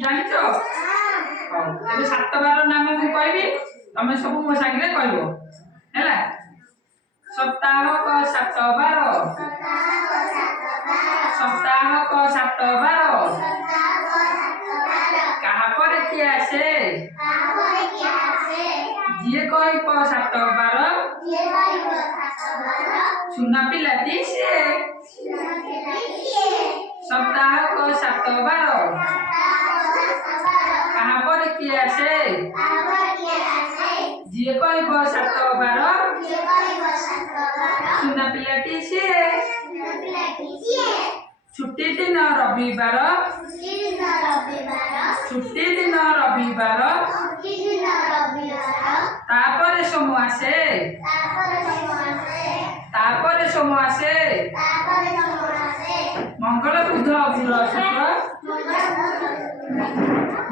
जानिछ ए सात बार नाम मु कहबी तमे सब मो संगे कहबो हैला सप्ताह को सात बार सप्ताह को सात बार कहा पर किए आसे जिए कहब सात बार सुना पिलाती से सप्ताह को सात बार कहा पर किए आसे जिए कहब सात बार सुना पिलाती से छुट्टी दिन रविवार छुट्टी दिन रविवार तापर सोम आसे तापर सोम आसे मंगल बुध गुर शुक्र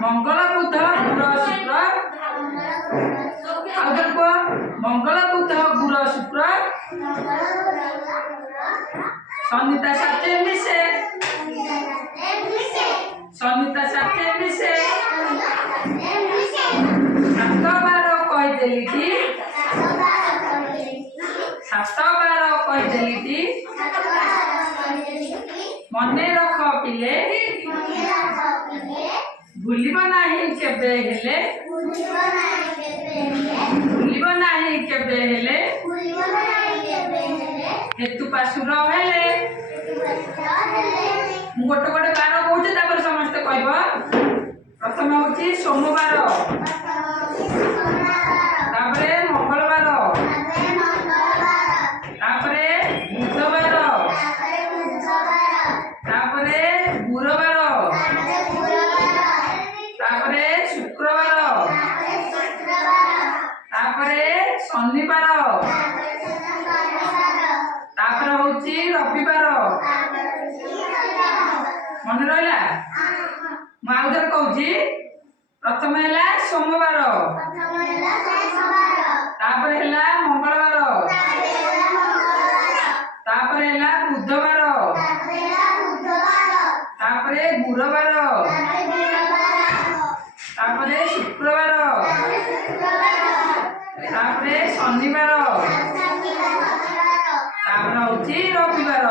मंगल बुध गुर शुक्र आउटर को मंगल बुध गुर शुक्र सनिता साथे मिसे सनिता साथे मिसे सात बार कह देली थी सात बार कह देली थी मने रख पिले भूलिब नाही केबे हेले भूलिब नाही केबे हेले हेतु पासुर हेले गोटे गोटे बार कहूँ तापर समस्ते कहब प्रथम हूँ सोमवार तापरे मंगलवार तापरे बुधवार तापरे गुरुवार तापरे शुक्रवार तापरे शनिवार तापर हूँ रविवार मन रहा मुझे कहूँ प्रथम है सोमवार तापर है मंगलवार तापर है बुधवार तापर गुरुवार तापर शुक्रवार तापर शनिवार तापर हूँ रविवार।